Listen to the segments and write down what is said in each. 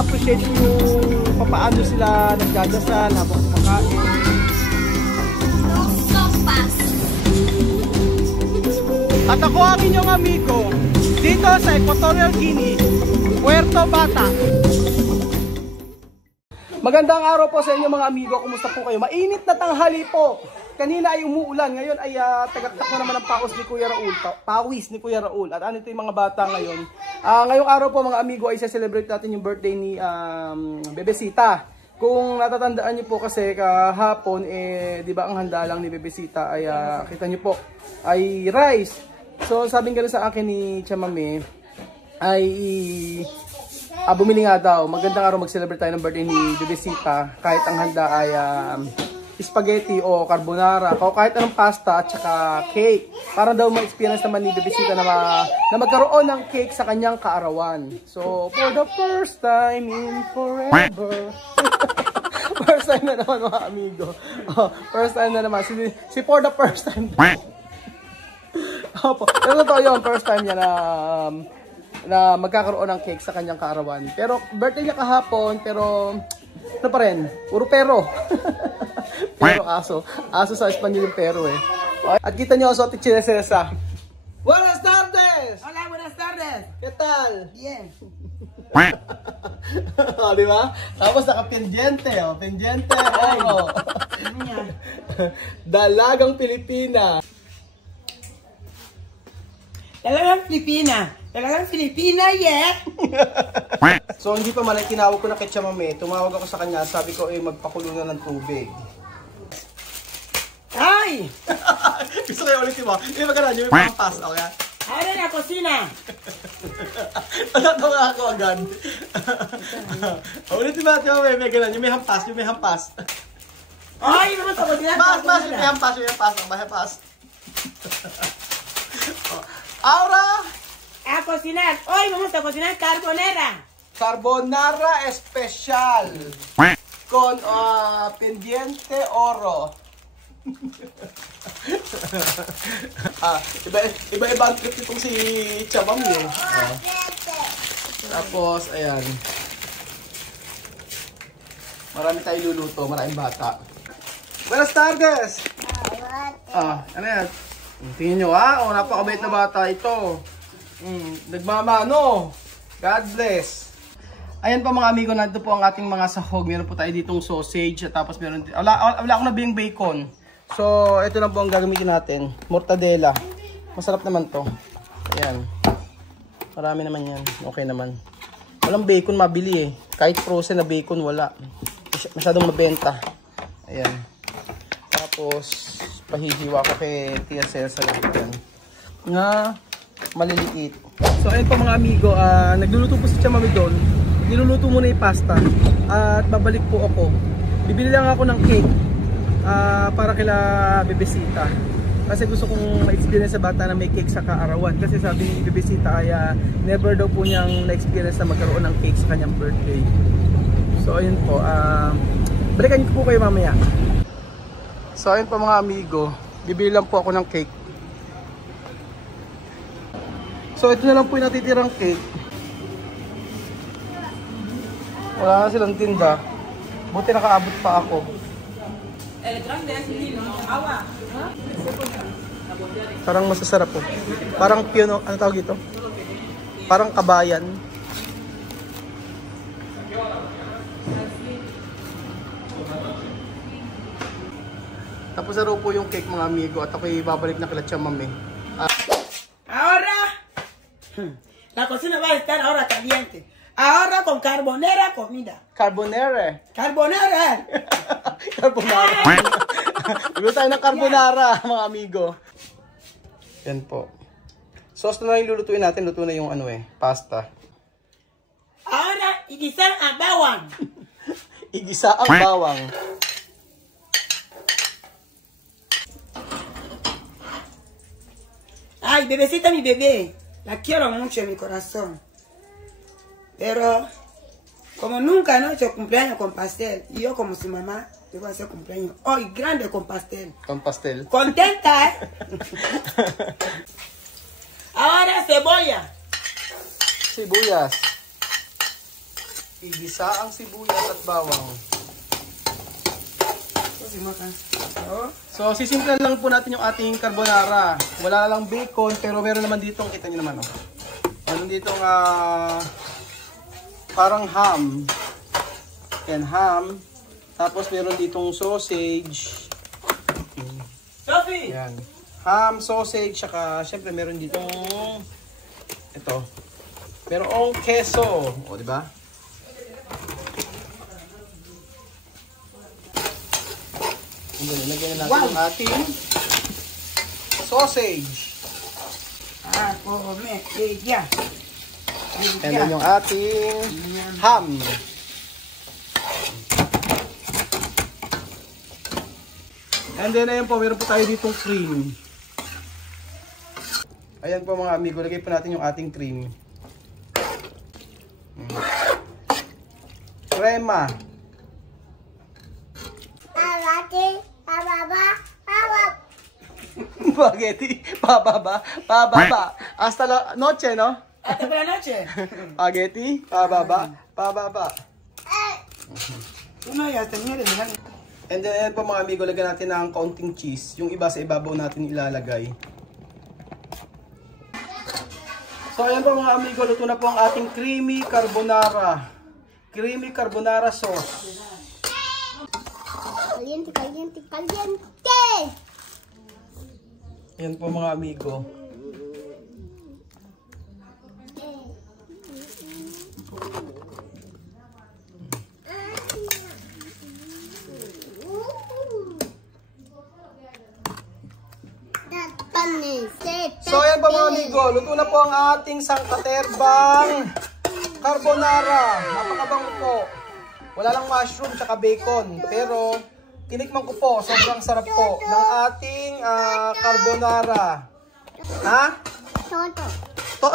na-appreciate ko yung paano sila nagdadasal habang kumakain. At ako ang inyong amigo dito sa Equatorial Guinea, Puerto Bata. Magandang araw po sa inyo mga amigo. Kumusta po kayo? Mainit na tanghali po. Kanina ay umuulan. Ngayon ay tagaktak na naman ang pawis ni Kuya Raul. At ano ito yung mga bata ngayon? Ngayong araw po mga amigo ay celebrate natin yung birthday ni Bebesita. Kung natatandaan niyo po kasi kahapon, di ba ang handa lang ni Bebesita ay, kita niyo po, ay rice. So sabing gano'n sa akin ni Chamame, ay bumili nga daw. Magandang araw mag-celebrate tayo ng birthday ni Bebesita. Kahit ang handa ay spaghetti o carbonara, o kahit anong pasta at saka cake. Para daw ma-experience naman ni Bebesita na magkaroon ng cake sa kanyang kaarawan. So, for the first time in forever. First time na naman mga amigo. First time na naman. Si for the first time. Pero totoo yun, first time niya na magkakaroon ng cake sa kanyang kaarawan. Pero birthday niya kahapon, pero ano pa rin, puro pero. Pero aso sa Espanyol yung pero eh. At kita niyo sa Chinesesa. Buenas tardes! Hola, buenas tardes! ¿Qué tal? Bien. Di ba? Tapos naka-pendiente, pendiente. Dalagang Pilipina. Talagang Pilipina. Talagang Pilipina, yeah! So hindi pa man ay tinawag ko na kay Chamame. Tumawag ako sa kanya, sabi ko magpakulo na ng tubig. ¡Ay! Gusto kayo ulitin mo? Hindi magkana, yung may pampas, okay? Ahora en la cocina. Natawa ako agad. Ulitin mo natin, may ganun, yung may hampas, ¡Ay, vamos a cocinar! Mas, yung may hampas, may hampas. Ahora, a cocinar. Hoy vamos a cocinar carbonara. Carbonara especial. Con pendiente oro. Iba-iba ang trip itong si Chabam eh. Tapos, ayan. Marami tayo luluto, maraming bata. Buenas tardes! Ano yan? Tingnan nyo napakabait na bata ito. Nagmamano. God bless. Ayan pa mga amigo, nandito po ang ating mga sahog. Meron po tayo ditong sausage. At tapos meron, wala akong nabing bacon. So, ito lang po ang gagamitin natin. Mortadela. Masarap naman to. Ayan. Marami naman yan. Okay naman. Walang bacon mabili eh. Kahit frozen na bacon, wala. Masyadong mabenta. Ayan. Tapos, pahihiwa ko kay Tia Celsa yan. Na maliliit. So, ayun po mga amigo. Nagluluto po si Chamame doon. Niluluto muna yung pasta. At babalik po ako. Bibili lang ako ng cake. Para kila Bebesita. Kasi gusto kong ma-experience sa bata na may cake sa kaarawan. Kasi sabi ni Bebesita ay never daw po niyang na-experience na magkaroon ng cake sa kanyang birthday. So ayun po, balikan niyo po kayo mamaya. So ayun po mga amigo, bibili lang po ako ng cake. So ito na lang po yung natitirang cake. Wala na silang tinda. Buti nakaabot pa ako. Parang masasarap po. Parang piano, ano tawag ito? Parang kabayan. Tapos na po yung cake mga amigo at ako'y babalik na kila Chamame. Ahora la cocina va a estar ahora caliente. Ahora con carbonara comida. Carbonara. Carbonara. Carbonara. Gusto tayo ng carbonara mga amigo. Yan po. Sauce na lang yung lulutuin natin. Luto na yung pasta. Ahora igisar ang bawang. Igisa ang bawang. Ay, Bebesita, mi bebé. La quiero mucho en mi corazón. Pero, como nunca no he hecho cumpleaños con pastel, y yo como su mamá, te voy a hacer cumpleaños hoy grande con pastel. Con pastel. Contenta, ¿eh? Ahora cebolla. Sibuyas. igisa ang sibuyas at bawang. So, sisimplan lang po natin yung ating carbonara. Wala lang bacon, pero meron naman dito, kita nyo naman, oh. Meron dito parang ham. Yan, ham. Tapos meron ditong sausage. Sophie! Yan. Ham, sausage, saka syempre meron ditong ito. Merong keso. O, di ba? Lagyan na natin yung ating sausage. Ya. And then yung ating ham. And then ayan po, meron po tayo ditong cream. Ayan po mga amigo, lagay po natin yung ating cream. Crema. Spaghetti, pababa, pababa. Hasta la noche, no? Hasta por la noche. Spaghetti, pababa, pababa. Uno ya tenía de mirar. And then, ayan po mga amigo, lagyan natin ng kaunting cheese. Yung iba sa ibabaw natin ilalagay. So, ayan po mga amigo, luto na po ang ating creamy carbonara. Creamy carbonara sauce. Caliente, caliente, caliente! Ayan po mga amigo. So ayan po mga amigo, luto na po ang ating sangkaterbang carbonara. Napakabango po. Wala lang mushroom tsaka bacon. Pero tinikman ko po, sobrang sarap po ng ating carbonara. Ha? Toto.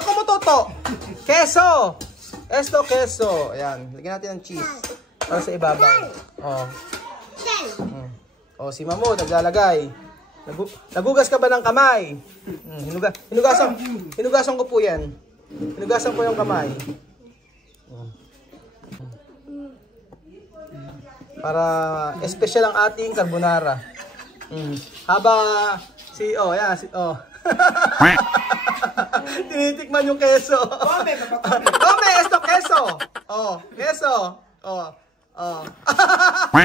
Como toto? Keso! Esto keso. Ayan, lagyan natin ng cheese. Para sa ibabaw. Oh. Oh, si Mamo naglalagay. Nagugas ka ba ng kamay? Hinugasan ko po yan. Hinugasan ko yung kamay. Para espesyal ang ating carbonara. Haba yan, tinitikman yung keso. Come, esto keso. Oh, keso. Oh.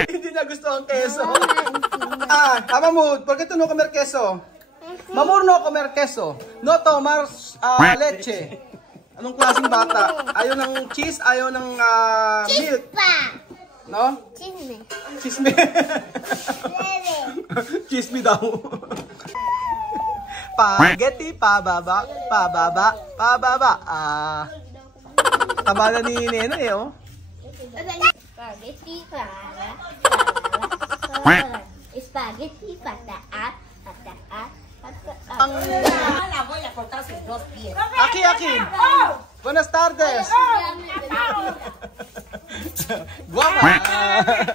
Hindi na gusto ang keso. Mamud, ¿por qué tú no comer queso? Mamur no comer queso. No tomar leche. Anong klaseng bata? Ayaw ng cheese, ayaw ng milk. No? Chisme. Chisme. Chisme daw. Spaghetti, pababa, pababa, pababa. Tabalan ni Nena oh. Spaghetti para. Spaghetti pataat. La voy a cortar sus dos pies. Aquí. Buenas tardes. Guapa.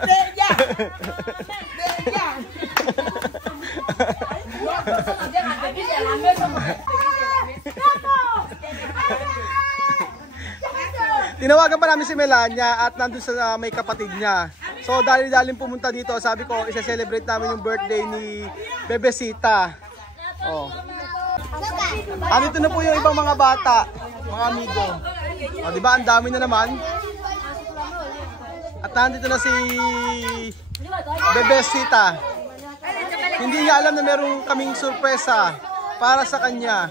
Bella. Tinawagan pa namin si Melania at nandun sa may kapatid niya. So dali-daling pumunta dito. Sabi ko, isa-celebrate namin yung birthday ni Bebesita. Oh. Andito na po yung ibang mga bata, mga amigo. O, di ba ang dami na naman? At nandito na si Bebesita. Hindi niya alam na meron kaming sorpresa para sa kanya.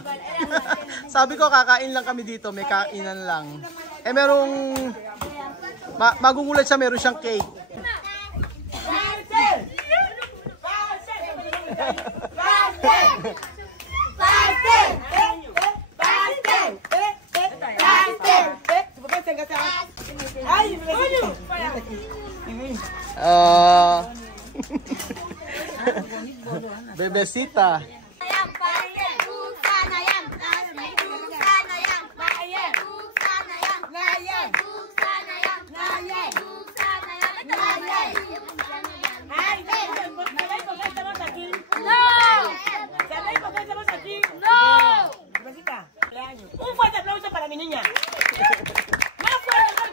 Sabi ko kakain lang kami dito, may kainan lang. Merong magugulat siya, meron siyang cake. Bebesita. Un fuerte aplauso para mi niña. Más fuerte,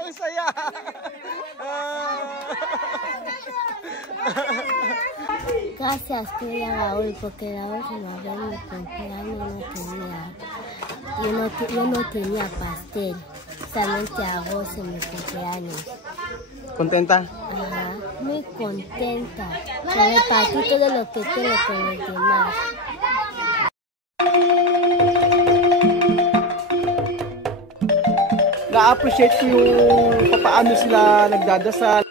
Ang saya. Gracias, tía Raúl, porque Raúl se me había mi cumpleaños, yo no tenía pastel, solamente arroz en mi cumpleaños. ¿Contenta? Ajá, muy contenta. Me repartí todo lo que tengo con los demás. Na-appreciate ko yung paano sila nagdadasal.